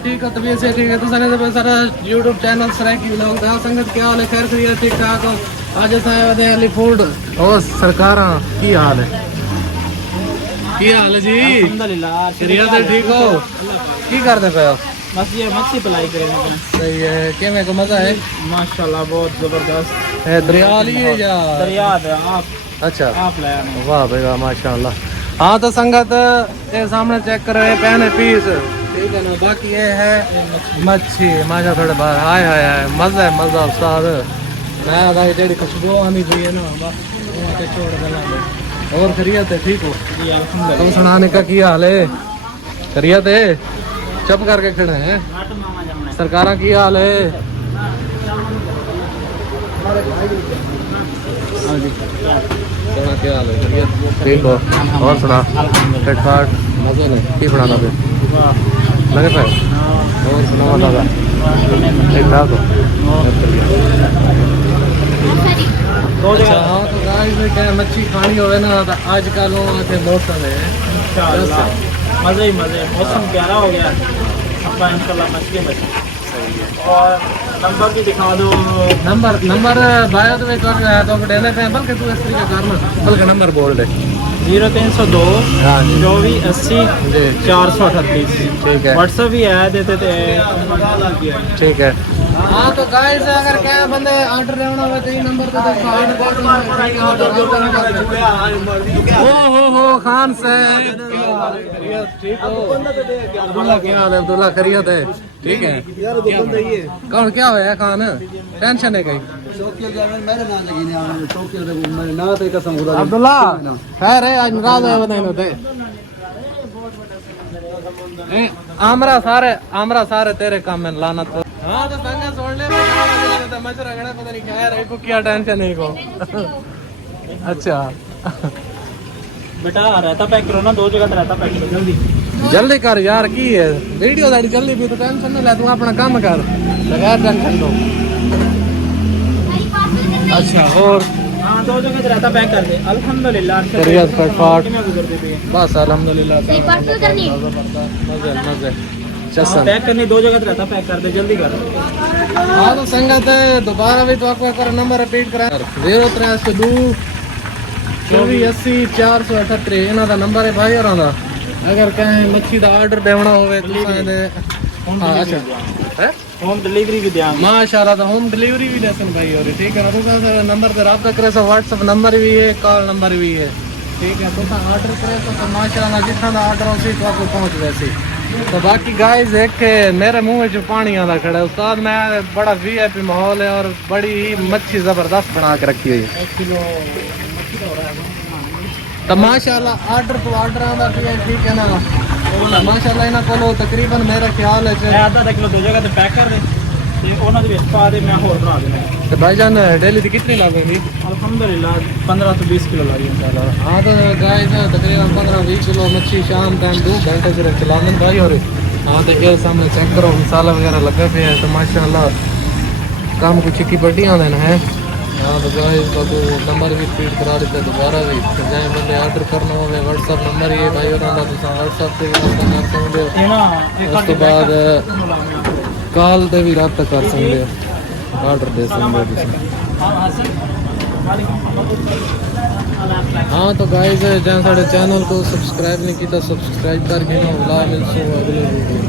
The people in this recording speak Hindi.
ठीक है तबीयत से ठीक है तो सारा यूट्यूब चैनल सराय की लोग संगत क्या हाल है खैर खैरियत ठीक ठाक हो आज असां अली फूड और सरकार की हाल है जी अल्हम्दुलिल्लाह खैरियत है ठीक हो की करते पे हो बस ये मच्छी पलाई करेंगे सही है केमे को मजा है माशाल्लाह बहुत जबरदस्त है दरिया वाली है या दरिया है आप अच्छा आप लाया वाह भाई वाह माशाल्लाह हाँ तो संगत ये सामने चेक कर रहे पैन पीस ठीक है ना बाकी ये है मच्छी माजा थोड़े बाहर हाय हाय हाय मजा है मजा उस्ताद मैं भाई जेडी खुशबू आनी चाहिए ना बस के छोड़ देना और खैरियत है ठीक हो जी अल्हम्दुलिल्लाह तुम सुनाने का की हाल है खैरियत है चुप करके खड़े हैं सरकारा की हाल है हाँ जी सुना क्या हाल है खैरियत ठीक हो और सुना फिट फाट मजे में की बनाना पे लगे पे और सुना दादा ठीक ठाक हो अच्छा हाँ तो गाइस में क्या मच्छी खानी हो ना तो आजकल मौसम है मजे ही मजे मौसम प्यारा हो गया अब इंशाल्लाह मछली बची और नंबर भी दिखा दो नंबर बायो तो देने पे बल्कि तू इस तरीके कर बल्कि नंबर बोल दे 0302 हाँ जी 2480 438 ठीक है व्हाट्सएप भी है देते थे ठीक है हाँ तो गाइस अगर क्या बंदे ऑर्डर लेना हो तो ये नंबर पे हो खान से ठीक हो अब्दुल्ला क्या हाल है अब्दुल्ला खैरियत है ठीक है कौन क्या हुआ है खान टेंशन है कहीं अब्दुल्ला खैर है आज नाराज है बताए होते आमरा सारे तेरे काम में लाना तो हाँ तो संगा छोड़ने में मशरा गड़ा पता नहीं खैर है को क्या टेंशन है को अच्छा बेटा रहता पैक करो ना 2 जगह रहता पैक करो जल्दी जल्दी कर यार की है वीडियो दाड़ी जल्दी भी तो टेंशन नहीं ले तू अपना काम कर बगैर टेंशन लो अच्छा और हाँ 2 जगह रहता पैक कर दे अल्हम्दुलिल्लाह खैरियत फटफट में गुजर देते हैं बस अल्हम्दुलिल्लाह मजे चसन पैक करनी 2 जगह रहता पैक कर दे जल्दी कर हाँ तो संगत दोबारा भी तो आपको एक बार नंबर रिपीट करा 0302 2480 478 इन्हों का नंबर है भाई और अगर कहीं मच्छी का ऑर्डर देना हो अच्छा होम डिलीवरी भी दिया माशाल्लाह तो होम डिलीवरी भी देसन भाई और ठीक है ना तो नंबर पे रब्ता करे सो व्हाट्सएप नंबर भी है कॉल नंबर भी है ठीक है तो ऑर्डर करे तो माशाल्लाह जितना का ऑर्डर हो तो आपको पहुंच वैसे तो बाकी गाइस एक मेरे मुंह में जो पानी आना खड़ा है उस्ताद मैं बड़ा वीआईपी माहौल है और बड़ी ही मच्छी जबरदस्त बना के रखी हुई है 1 किलो तो माशाल्लाह ऑर्डर तो ऑर्डर आंदा पिया ठीक है ना माशाल्लाह इना को तकरीबन मेरा ख्याल है आधा किलो 2 जगह पे पैक कर दे ते ओना दे पा दे मैं और बना देना तो भाईजान डेली की कितनी लागेगी अल्हम्दुलिल्लाह 15 से 20 किलो लगी इंशाल्लाह हाँ तो गाइस तकरीबन 15-20 किलो मच्छी शाम टाइम 2 घंटे से चलाने भाई और हाँ तो ये सामने चेक करो मसाला वगैरह लगे पे है तो माशाल्लाह काम कुछ की बढ़िया देना है हाँ तो गाइस तो नंबर भी फीड करा देते दोबारा भी जाए बंदे ऑर्डर करना हो व्हाट्सएप नंबर ये भाई और व्हाट्सएप से भी कर सकते हो उसके बाद कॉल पे भी रब्ता कर सकते हो ऑर्डर दे सकते हाँ तो गाइस जहाँ साढ़े चैनल को सब्सक्राइब नहीं किया सब्सक्राइब करके ना मिल सो अगले वीडियो